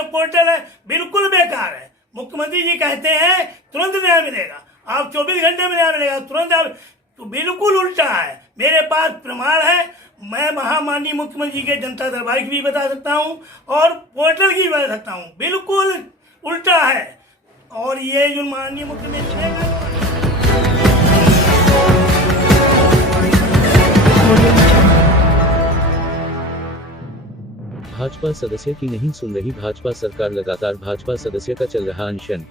जो पोर्टल है बिल्कुल बेकार है। मुख्यमंत्री जी कहते हैं तुरंत न्याय मिलेगा, आप 24 घंटे में न्याय मिलेगा तुरंत, आप तो बिल्कुल उल्टा है। मेरे पास प्रमाण है, मैं महामाननीय मुख्यमंत्री के जनता दरबार की भी बता सकता हूं और पोर्टल की भी बता सकता हूं, बिल्कुल उल्टा है। और ये जो माननीय मुख्यमंत्री भाजपा सदस्य की नहीं सुन रही भाजपा सरकार, लगातार भाजपा सदस्य का चल रहा अनशन।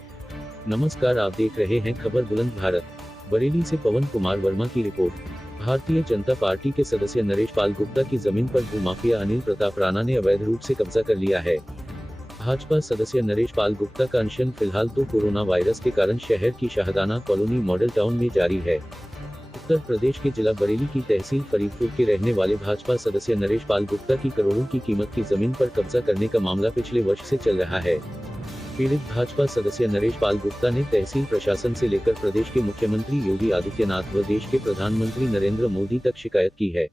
नमस्कार, आप देख रहे हैं खबर बुलंद भारत। बरेली से पवन कुमार वर्मा की रिपोर्ट। भारतीय जनता पार्टी के सदस्य नरेश पाल गुप्ता की जमीन पर भूमाफिया अनिल प्रताप राणा ने अवैध रूप से कब्जा कर लिया है। भाजपा सदस्य नरेश पाल गुप्ता का अनशन फिलहाल तो कोरोना वायरस के कारण शहर की शाहदाना कॉलोनी मॉडल टाउन में जारी है। उत्तर प्रदेश के जिला बरेली की तहसील फरीदपुर के रहने वाले भाजपा सदस्य नरेश पाल गुप्ता की करोड़ों की कीमत की जमीन पर कब्जा करने का मामला पिछले वर्ष से चल रहा है। पीड़ित भाजपा सदस्य नरेश पाल गुप्ता ने तहसील प्रशासन से लेकर प्रदेश के मुख्यमंत्री योगी आदित्यनाथ व देश के प्रधानमंत्री नरेंद्र मोदी तक शिकायत की है,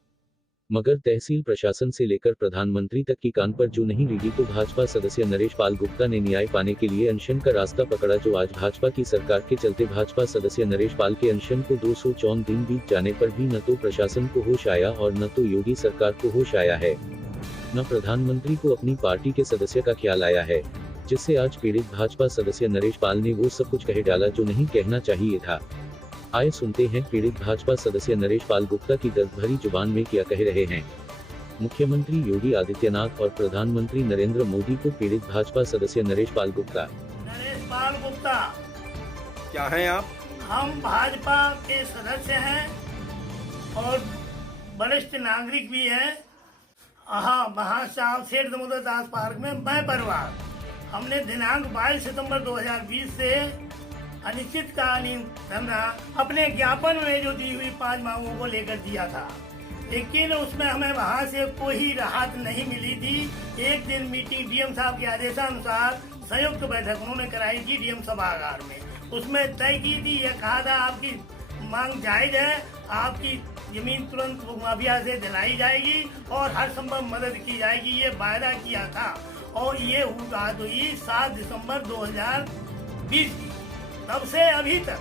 मगर तहसील प्रशासन से लेकर प्रधानमंत्री तक की कान पर जू नहीं लगी तो भाजपा सदस्य नरेश पाल गुप्ता ने न्याय पाने के लिए अनशन का रास्ता पकड़ा, जो आज भाजपा की सरकार के चलते भाजपा सदस्य नरेश पाल के अनशन को 254 दिन बीत जाने पर भी न तो प्रशासन को होश आया और न तो योगी सरकार को होश आया है, न प्रधानमंत्री को अपनी पार्टी के सदस्य का ख्याल आया है, जिससे आज पीड़ित भाजपा सदस्य नरेश पाल ने वो सब कुछ कह डाला जो नहीं कहना चाहिए था। आइए सुनते हैं पीड़ित भाजपा सदस्य नरेश पाल गुप्ता की दर्द भरी जुबान में क्या कह रहे हैं। मुख्यमंत्री योगी आदित्यनाथ और प्रधानमंत्री नरेंद्र मोदी को पीड़ित भाजपा सदस्य नरेश पाल गुप्ता। नरेश पाल गुप्ता क्या हैं आप? हम भाजपा के सदस्य हैं और वरिष्ठ नागरिक भी हैं। वहाँ सेठ दामोदर दास पार्क में मैं परिवार हमने दिनांक 22 सितंबर 2020 से अनिश्चितकालीन धरना अपने ज्ञापन में जो दी हुई 5 मांगों को लेकर दिया था, लेकिन उसमें हमें वहां से कोई राहत नहीं मिली थी। एक दिन मीटिंग डीएम साहब के आदेशानुसार संयुक्त बैठक उन्होंने कराई थी डीएम सभागार में। उसमें तय की थी, यह कहा था आपकी मांग जायज है, आपकी जमीन तुरंत माफिया से दिलाई जाएगी और हर संभव मदद की जाएगी, ये वायदा किया था। और ये हुआ तो 7 दिसंबर 2020 की, तब से अभी तक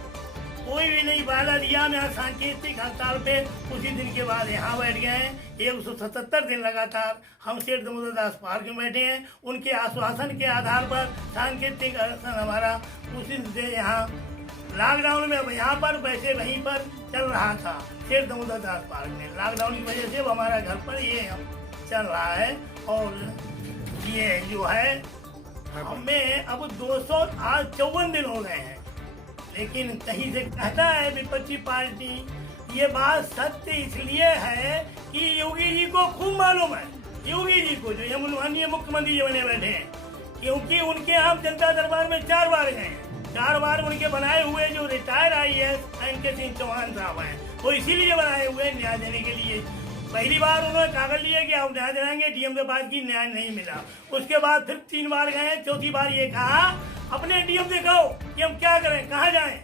कोई भी नहीं वादा दिया। मैं सांकेतिक हड़ताल पे उसी दिन के बाद यहाँ बैठ गए हैं। 177 दिन लगातार हम सेठ दामोदर दास पार्क में बैठे हैं। उनके आश्वासन के आधार पर सांकेतिक हमारा उसी दिन से यहाँ लॉकडाउन में यहाँ पर वैसे वहीं पर चल रहा था। सेठ दामोदर दास पार्क में लॉकडाउन की वजह से हमारा घर पर ये चल रहा है। और ये जो है हमें अब 254 दिन हो गए हैं, लेकिन कहीं से कहता है विपक्षी पार्टी, ये बात सत्य इसलिए है कि योगी जी को खूब मालूम है, योगी जी को जो माननीय मुख्यमंत्री जी बने बैठे हैं, क्योंकि उनके हम जनता दरबार में 4 बार गए हैं। 4 बार उनके बनाए हुए जो retire IAS NK Singh Chauhan साहब हैं, वो इसीलिए बनाए हुए न्याय देने के लिए। पहली बार उन्होंने कागज लिए कि हम न्याय दिलाएंगे, डीएम के बाद की न्याय नहीं मिला। उसके बाद फिर 3 बार गए, चौथी बार ये कहा अपने डीएम से कहो कि हम क्या करें, कहाँ जाएं,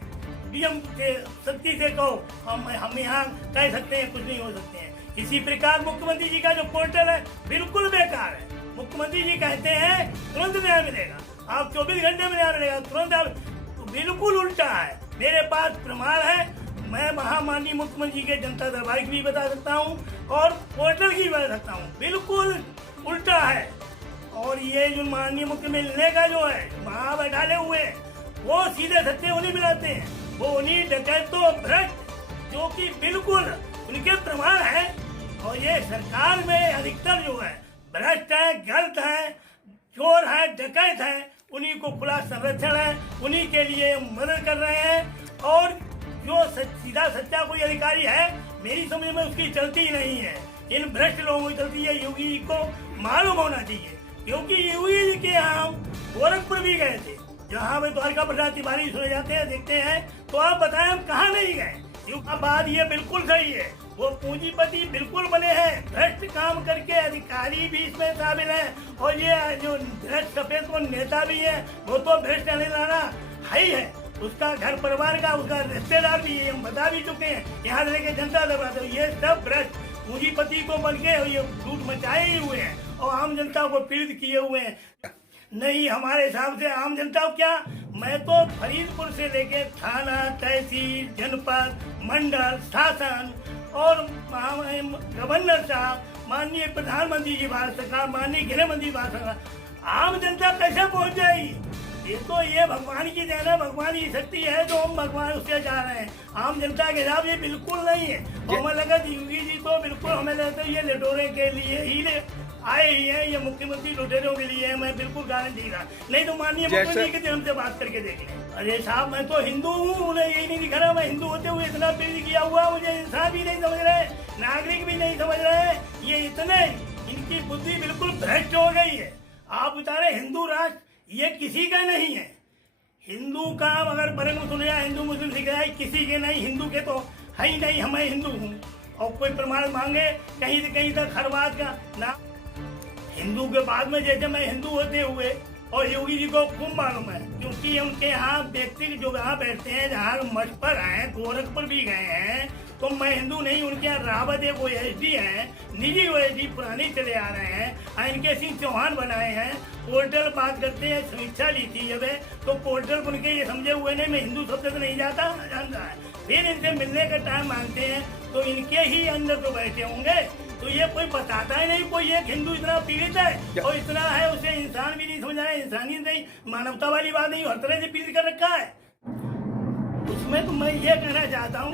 डीएम से सख्ती से कहो, हम यहाँ कह सकते हैं, कुछ नहीं हो सकते हैं। इसी प्रकार मुख्यमंत्री जी का जो पोर्टल है बिल्कुल बेकार है। मुख्यमंत्री जी कहते हैं तुरंत न्याय मिलेगा, आप 24 घंटे में न्याय मिलेगा तुरंत, आप तो बिल्कुल उल्टा है। मेरे पास प्रमाण है, मैं महामाननीय मुख्यमंत्री के जनता दरबार की भी बता सकता हूँ और पोर्टल की भी बता सकता हूँ, बिल्कुल उल्टा है। और ये जो माननीय मुख्यमंत्री मिलने का जो है वहाँ बैठाले हुए वो सीधे सत्य उन्हीं मिलाते हैं, वो उन्हीं डकैतों भ्रष्ट जो कि बिल्कुल उनके प्रमाण है। और ये सरकार में अधिकतर जो है भ्रष्ट है, गलत है, चोर है, डकैत है, उन्हीं को खुला संरक्षण है, उन्हीं के लिए मदद कर रहे हैं। और जो सीधा सच्चा कोई अधिकारी है मेरी समझ में उसकी चलती ही नहीं है, इन भ्रष्ट लोगों की चलती है। योगी जी को मालूम होना चाहिए, क्योंकि योगी जी के यहाँ हम गोरखपुर भी गए थे, जहाँ पे द्वारका प्रसाद तिवारी सुने जाते हैं, देखते हैं, तो आप बताएं हम कहाँ नहीं गए। क्योंकि बात ये बिल्कुल सही है, वो पूंजीपति बिल्कुल बने हैं, भ्रष्ट काम करके अधिकारी भी इसमें शामिल हैं। और ये जो भ्रष्ट सफेद वो नेता भी है, वो तो भ्रष्ट राणा है ही है, उसका घर परिवार का उसका रिश्तेदार भी है, हम बता भी चुके हैं। यहाँ लेके जनता दरबार, तो ये सब भ्रष्ट पूंजीपति को बन के ये लूट मचाए ही हुए हैं और आम जनता को पीड़ित किए हुए हैं। नहीं, हमारे हिसाब से आम जनता को क्या, मैं तो फरीदपुर से लेके थाना, तहसील, जनपद, मंडल, शासन और गवर्नर साहब, माननीय प्रधानमंत्री जी भारत सरकार, माननीय गृह मंत्री भारत सरकार, आम जनता कैसे पहुंच जाएगी? ये भगवान की देन है, भगवान की शक्ति है जो हम भगवान उससे जा रहे हैं। आम जनता के हिसाब ये बिल्कुल नहीं है। हमें लगा योगी जी तो बिल्कुल हमें लगता है ये लुटेरों के लिए ही आए ही हैं, ये मुख्यमंत्री लुटेरों के लिए है, मैं बिल्कुल गारंटी रहा। नहीं तो माननीय मुख्यमंत्री के हमसे बात करके देख लें। अरे साहब, मैं तो हिंदू हूँ, उन्हें यही नहीं दिख रहा। मैं हिंदू होते हुए इतना पीड़ित किया हुआ, मुझे इंसान भी नहीं समझ रहे, नागरिक भी नहीं समझ रहे। ये इतने इनकी बुद्धि बिल्कुल भ्रष्ट हो गई है। आप बता रहे हिंदू राष्ट्र ये किसी का नहीं है। हिंदू का अगर बड़े में सुने हिंदू मुस्लिम सिख जाए, किसी के नहीं, हिंदू के तो है ही नहीं। हमें हिंदू हूँ और कोई प्रमाण मांगे कहीं से कहीं तक हर बात का ना। हिंदू के बाद में जैसे मैं हिंदू होते हुए और योगी जी को खूब मालूम है, क्योंकि उनके यहाँ व्यक्ति जो यहाँ बैठते हैं, जहाँ मठ पर हैं, गोरखपुर भी गए हैं, तो मैं हिंदू नहीं। उनके यहाँ रावत एक ओएसडी है, निजी ओएसडी पुरानी चले आ रहे हैं, इनके सिंह चौहान बनाए हैं। पोर्टल बात करते हैं, समीक्षा ली थी जब है, तो पोर्टल उनके ये समझे हुए नहीं, मैं हिंदू शब्द से नहीं जानता है। फिर इनसे मिलने का टाइम मांगते हैं तो इनके ही अंदर तो बैठे होंगे। तो ये कोई बताता ही नहीं, कोई एक हिंदू इतना पीड़ित है और इतना है, उसे इंसान भी नहीं समझ रहा है। इंसानियत नहीं, मानवता वाली बात नहीं, हर तरह से पीड़ित कर रखा है। उसमें तो मैं ये कहना चाहता हूँ,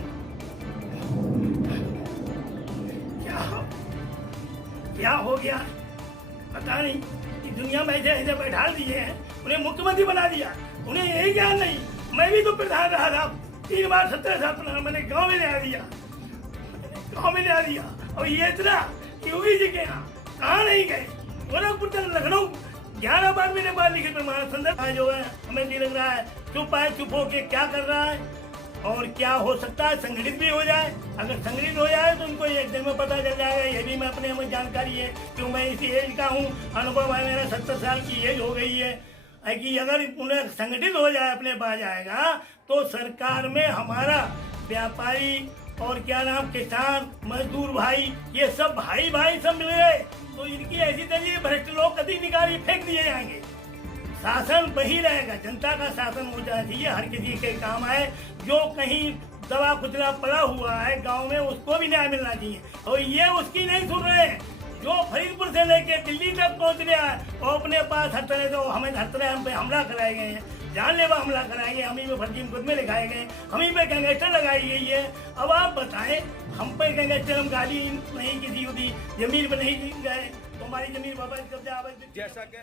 क्या हो गया पता नहीं कि दुनिया में ऐसे ऐसे बैठा दिए हैं, उन्हें मुख्यमंत्री बना दिया। उन्हें यही ज्ञान नहीं, मैं भी तो प्रधान रहा था 3 बार 17 साल, मैंने गाँव में ले आ दिया, और ये इतना योगी जी के यहाँ कहाँ नहीं गए, गोरखपुर तक, लखनऊ 11 बार मेरे बार लिखे प्रमाण संदर्भ जो है। हमें भी लग रहा है चुप होके क्या कर रहा है और क्या हो सकता है, संगठित भी हो जाए। अगर संगठित हो जाए तो उनको एक दिन में पता चल जाएगा। ये भी मैं अपने हमें जानकारी है, क्यों मैं इसी एज का हूँ, अनुभव है मेरा, 70 साल की एज हो गई है कि अगर उन्हें संगठित हो जाए, अपने पास जाएगा तो सरकार में हमारा व्यापारी और क्या नाम, किसान, मजदूर भाई, ये सब भाई सब मिल गए तो इनकी ऐसी तरीके भ्रष्ट लोग कभी निकाली फेंक दिए जाएंगे। शासन वही रहेगा, जनता का शासन हो जाना चाहिए, हर किसी के काम आए। जो कहीं दवा कुचला पड़ा हुआ है गांव में, उसको भी न्याय मिलना चाहिए, और ये उसकी नहीं सुन रहे हैं। जो फरीदपुर से लेके दिल्ली तक पहुंच गया है और अपने पास हर तरह से हमें हर तरह हम पे हमला कराए गए हैं, जानलेवा हमला कराएंगे, हम ही पे फर्जी मुकदमे लिखाए गए, हम ही पे गैंगस्टर लगाई गई है। अब आप बताएं, हम पे गैंगस्टर, हम गाली नहीं किसी को दी, जमीन पे नहीं गए तो हमारी जमीन वापस कब्जा। जैसा कि